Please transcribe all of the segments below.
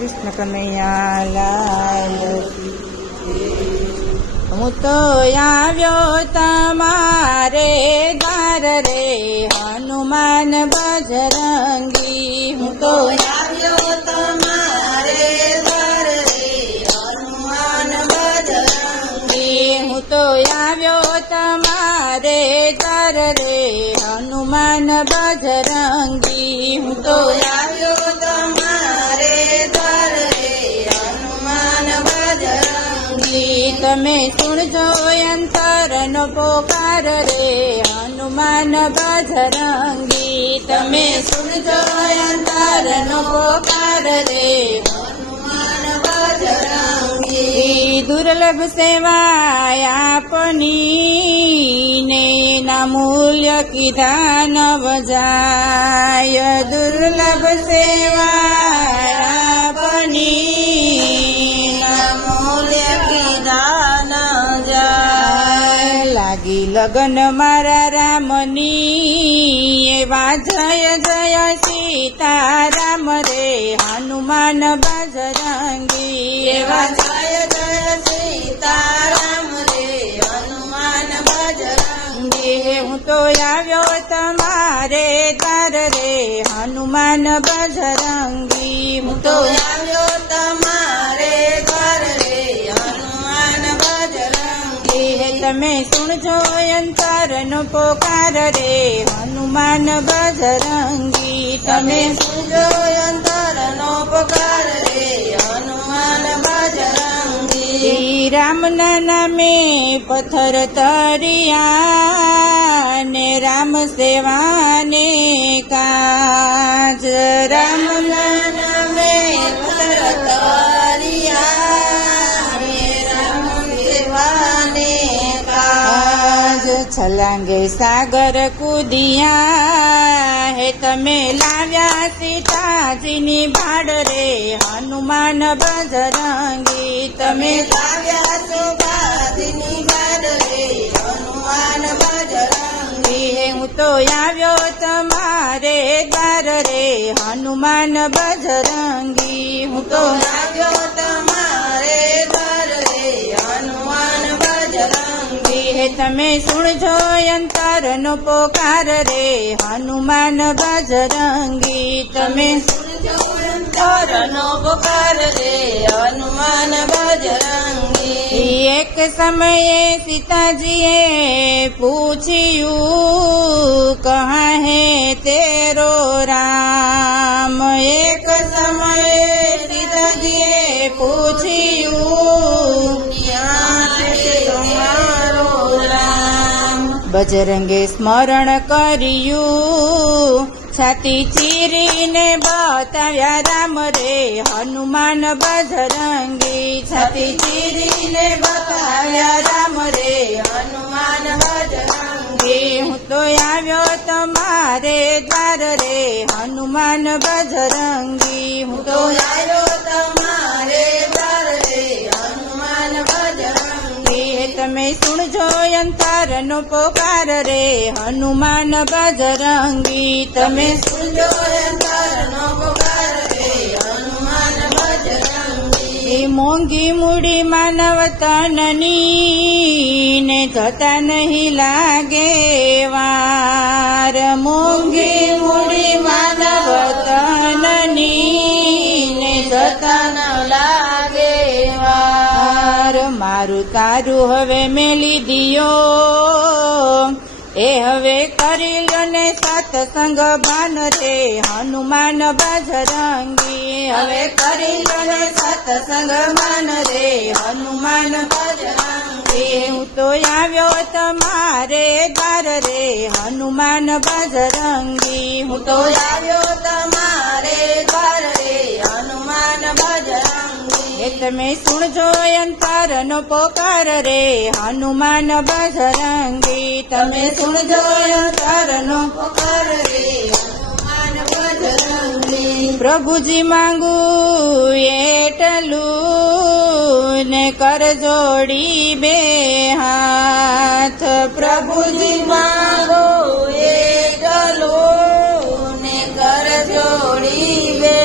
કૃષ્ણ કનૈયા લાલ હું તો આવ્યો તમારે દ્વાર રે હનુમાન બજરંગી હું તો આવ્યો તમારે દ્વાર રે હનુમાન બજરંગી હું તો આવ્યો તમારે દ્વાર રે હનુમાન બજરંગી હું તો આવ્યો તમારે દ્વાર રે હનુમાન બજરંગી તમે સુણજો અંતરનો પોકાર રે હનુમાન બજરંગી તમે સુણજો અંતરનો પોકાર રે હનુમાન બજરંગી દુર્લભ સેવા આપની ને ના મૂલ્ય કીધા નવ જાય દુર્લભ સેવા આપની ના મૂલ્ય કીધા ન જાય લાગી લગન મારા રામની એવા જય જય સીતારામ રે હનુમાન બજરંગી એવા જય જય સીતારામ રે હનુમાન બજરંગી હું તો આવ્યો તમારે દ્વાર રે હનુમાન બજરંગી હું તો આવ્યો તમારે દ્વાર રે હનુમાન બજરંગી તમે સુણજો અંતરનો પોકાર રે હનુમાન બજરંગી તમે સુણજો અંતરનો પોકાર રે હનુમાન બજરંગી રામના નામે પથ્થર તરિયા ને રામ સેવાને કાજ રામના નામે પથ્થર તરિયા ને રામ સેવાને કાજ છલાંગે સાગર કૂદિયા હે તમે લાવ્યા સીતાજીની ભાડ રે હનુમાન બજરંગી તમે લાવ્યા સીતાજીની ભાડ રે હનુમાન બજરંગી હું તો આવ્યો તમારે દ્વાર રે હનુમાન બજરંગી હું તો આવ્યો તમારે દ્વાર રે હનુમાન બજરંગી તમે સુણજો અંતરનો પોકાર રે હનુમાન બજરંગી તમે સુણજો અંતરનો પોકાર રે હનુમાન બજરંગી એક સમયે સીતાજીએ પૂછ્યું કહા હે તેરો રામ એક સમયે સીતાજીએ પૂછ્યું બજરંગે સ્મરણ કર્યું છાતી ચીરીને બતાવ્યા રામ રે હનુમાન બજરંગી છાતી ચીરીને બતાવ્યા રામ રે હનુમાન બજરંગી હું તો આવ્યો તમારે દ્વાર રે હનુમાન બજરંગી હું તો આવ્યો તમારે દ્વાર રે હનુમાન બજરંગી તમે સુણજો અંતરનો પોકાર રે હનુમાન બજરંગી તમે સુણજો અંતરનો પોકાર રે હનુમાન બજરંગી મોંઘી મૂડી માનવ તનની ને થતા નહીં લાગે વાર મોંઘી મૂડી માનવ તનની ને થતા ન લાગે વાર મારું તારું હવે મેલી દિયો એ હવે કરી લો ને સત્સંગ ભાન રે હનુમાન બજરંગી હવે કરી લો ને સત્સંગ ભાન રે હનુમાન બજરંગી હું તો આવ્યો તમારે દ્વાર રે હનુમાન બજરંગી હું તો આવ્યો તમારે દ્વાર રે હનુમાન બજરંગી તમે સુણજો અંતરનો પોકાર રે હનુમાન બજરંગી તમે સુણજો અંતરનો પોકાર રે હનુમાન બજરંગી પ્રભુજી માંગુ એટલું ને કર જોડી બે હાથ પ્રભુજી માંગુ એટલું ને કર જોડી બે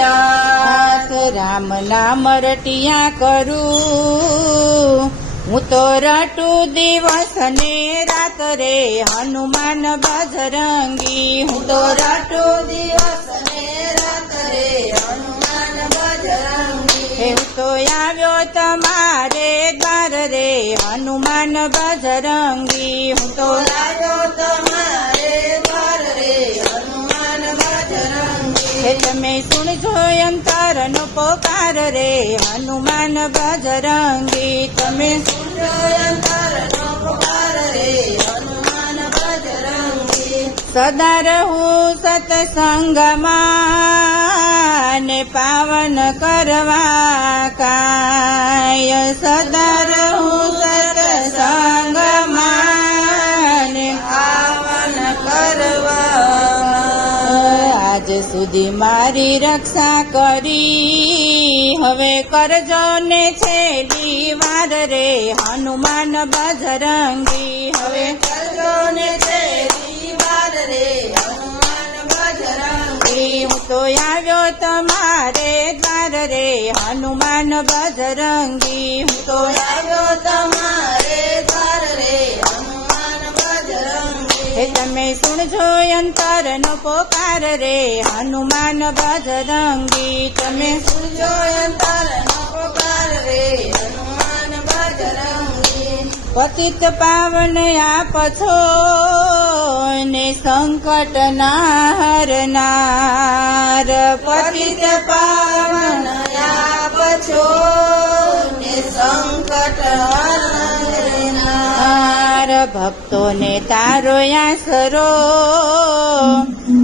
હાથ નામના મરટિયા કરું હું તો રટું દિવસ ને રાત રે હનુમાન બજરંગી હું તો રટું દિવસ ને રાત રે હનુમાન બજરંગી હું તો આવ્યો તમારે દ્વાર રે હનુમાન બજરંગી હું તો આવ્યો તમારે દ્વાર રે હનુમાન બજરંગી તમે સુણજો અંતરનો પોકાર રે હનુમાન બજરંગી તમે સુણજો અંતરનો પોકાર રે હનુમાન બજરંગી સદા રહું સત્સંગમાં ને પાવન કરવા કાય સદા રહું સત્સંગમાં ને પાવન કરવા આજ સુધી મારી રક્ષા કરી હવે કરજો ને છેલ્લી વાર રે હનુમાન બજરંગી હવે કરજો ને છેલ્લી વાર રે હનુમાન બજરંગી હું તો આવ્યો તમારે દ્વાર રે હનુમાન બજરંગી હું તો આવ્યો તમારે દ્વાર રે હનુમાન બજરંગી તમે સુણજો અંતરનો પોકાર રે હનુમાન બજરંગી તમે સુણજો અંતરનો પોકાર રે હનુમાન બજરંગી પતિત પાવન આપ છો ને સંકટ ના હરનાર પતિત પાવન આપ છો ને સંકટ હરનાર ભક્તોને તારો આશરો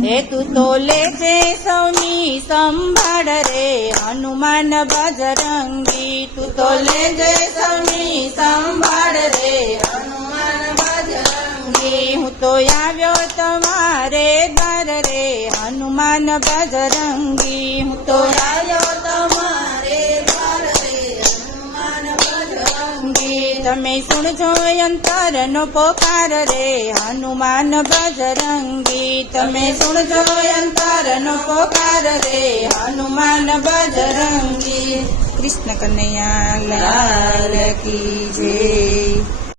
હે તું તો લેજે સૌની સંભાળ રે હનુમાન બજરંગી તું તો લેજે સૌની સંભાળ રે હનુમાન બજરંગી હું તો આવ્યો તમારે દ્વાર રે હનુમાન બજરંગી હું તો આવ્યો તમારે દ્વાર રે હનુમાન બજરંગી તમે સુણજો અંતરનો પોકાર રે હનુમાન બજરંગી તમે સુણજો અંતરનો પોકાર રે હનુમાન બજરંગી કૃષ્ણ કનૈયા લાલ કી જય